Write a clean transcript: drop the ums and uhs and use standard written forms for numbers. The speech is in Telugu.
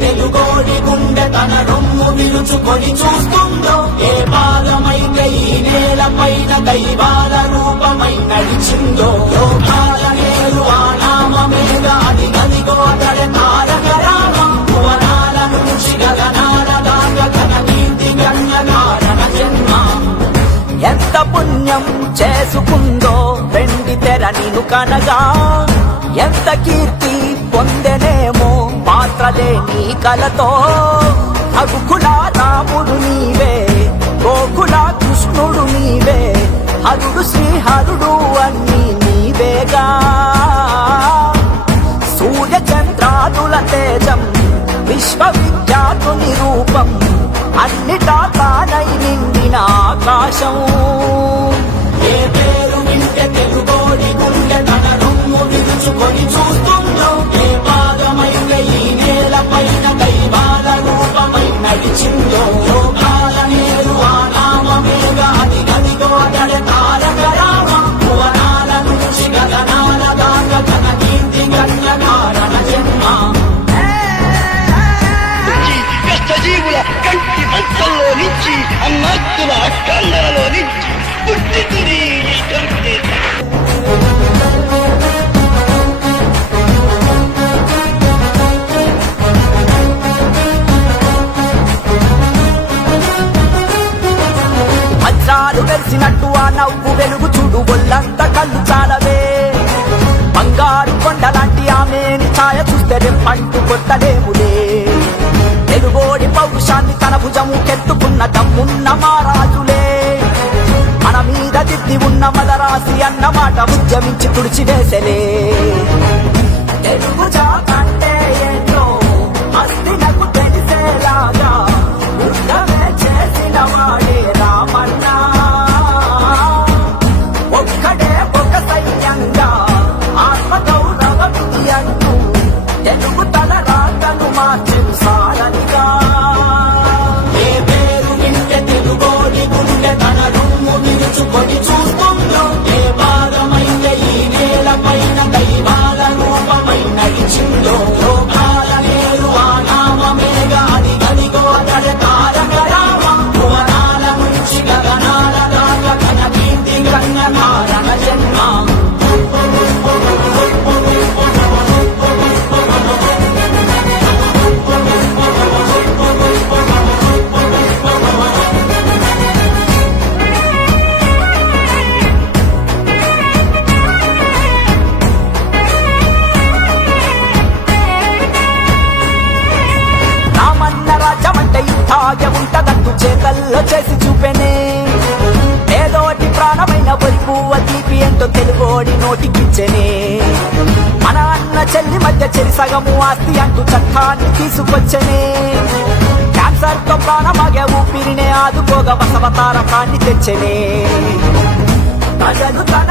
తెలుగోడి గుండె తన రొమ్ము విరుచుకొని చూస్తుందో, ఏ పాదమైతే ఈ నేల పైన దైవాల రూపమై నడిచిందో, లోకాల నేరు ఆ నామమేగా అది గదిగో అతడే తారక రామం. భువనాల నుంచి గగనాల దాకా ఘన కీర్తి గణ్య కారణ జన్మ. ఎంత పుణ్యం చేసుకుందో వెండి తెర నిను కనగా, ఎంత కీర్తి పొందెనేమో పాత్రలే నీ కలతో. రఘుకుల రాముడు నీవే, గోకుల కృష్ణుడు నీవే, హరుడు శ్రీహరుడు అన్నీ నీవేగా. సూర్య చంద్రాదుల తేజం విశ్వవిఖ్యాతుని రూపం, అన్నిటా తానై నిండిన ఆకాశం. ఏ పేరు వింటే తెలుగోడి గుండె తన రొమ్ము విరుచుకొని చూస్తుందో, ఏ పాదమైతే ఈ నేల పైన దైవాల రూపమై నడిచిందో, లోకాల నేరు ఆ నామమేగా అది గదిగో అతడే తారక రామం. భువనాల నుంచి గగనాల దాకా ఘన కీర్తి గణ్య కారణ జన్మ. కష్టజీవుల కంటి మంటల్లో నుంచి, అన్నాత్తుల అక్కందరలో నుంచి పుట్టితుని ఈ కంటి. వజ్రాలు వెలిసినట్టు ఆ నవ్వు వెలుగు చూడు, ఒళ్ళంత కళ్ళు చాలవే. బంగారు కొండలాంటి ఆమెని ఛాయ చూస్తే రెప్పంటూ కొట్టలేములే. తెలుగోడి పౌరుషాన్ని తన భుజము కెత్తుకున్న దమ్మున్న మారాజులే. మన మీద దిద్ది ఉన్న మదరాసి అన్నమాట ఉద్యమించి తుడిచివేసలే. తెలుగు జాతంటే ఏంటో అస్తినకు తెలిసేలాగా యుద్ధమే చేసిన వాడే రామన్న. ఒక్కడే ఒక సైన్యంగా ఆత్మగౌరవమిది అంటూ తెలుగు తల రాతను మార్చెను సారనిగా. ఏ పేరు వింటే తెలుగోడి గుండె తన రొమ్ము విరుచుకొని చూస్తుందో, ఏ పాదమైతే ఈ నేల పైన దైవాల రూపమై నడిచిందో, లోకాల నేరు ఆ నామమేగా అది గదిగో అతడే తారక రామం. భువనాల నుంచి గగనాల దాకా ఘన కీర్తి గణ్య కారణ జన్మ. రామన్న రాజ్యమంటే ఇట్టాగే ఉంటదంటూ చేతల్లో చేసి చూపెనే. ఏదోటి ప్రాణమైన వరి పువ్వ తీపి ఏంటో తెలుగోడి నోటికిచ్చెనే. మన అన్న చెల్లి మధ్య చెరి సగము ఆస్తి అంటూ చట్టాన్ని తీసుకొచ్చనే. క్యాన్సర్ తో ప్రాణమాగే ఊపిరినే ఆదుకోగా బసవతారకాన్ని తెచ్చనే. ప్రజలు తన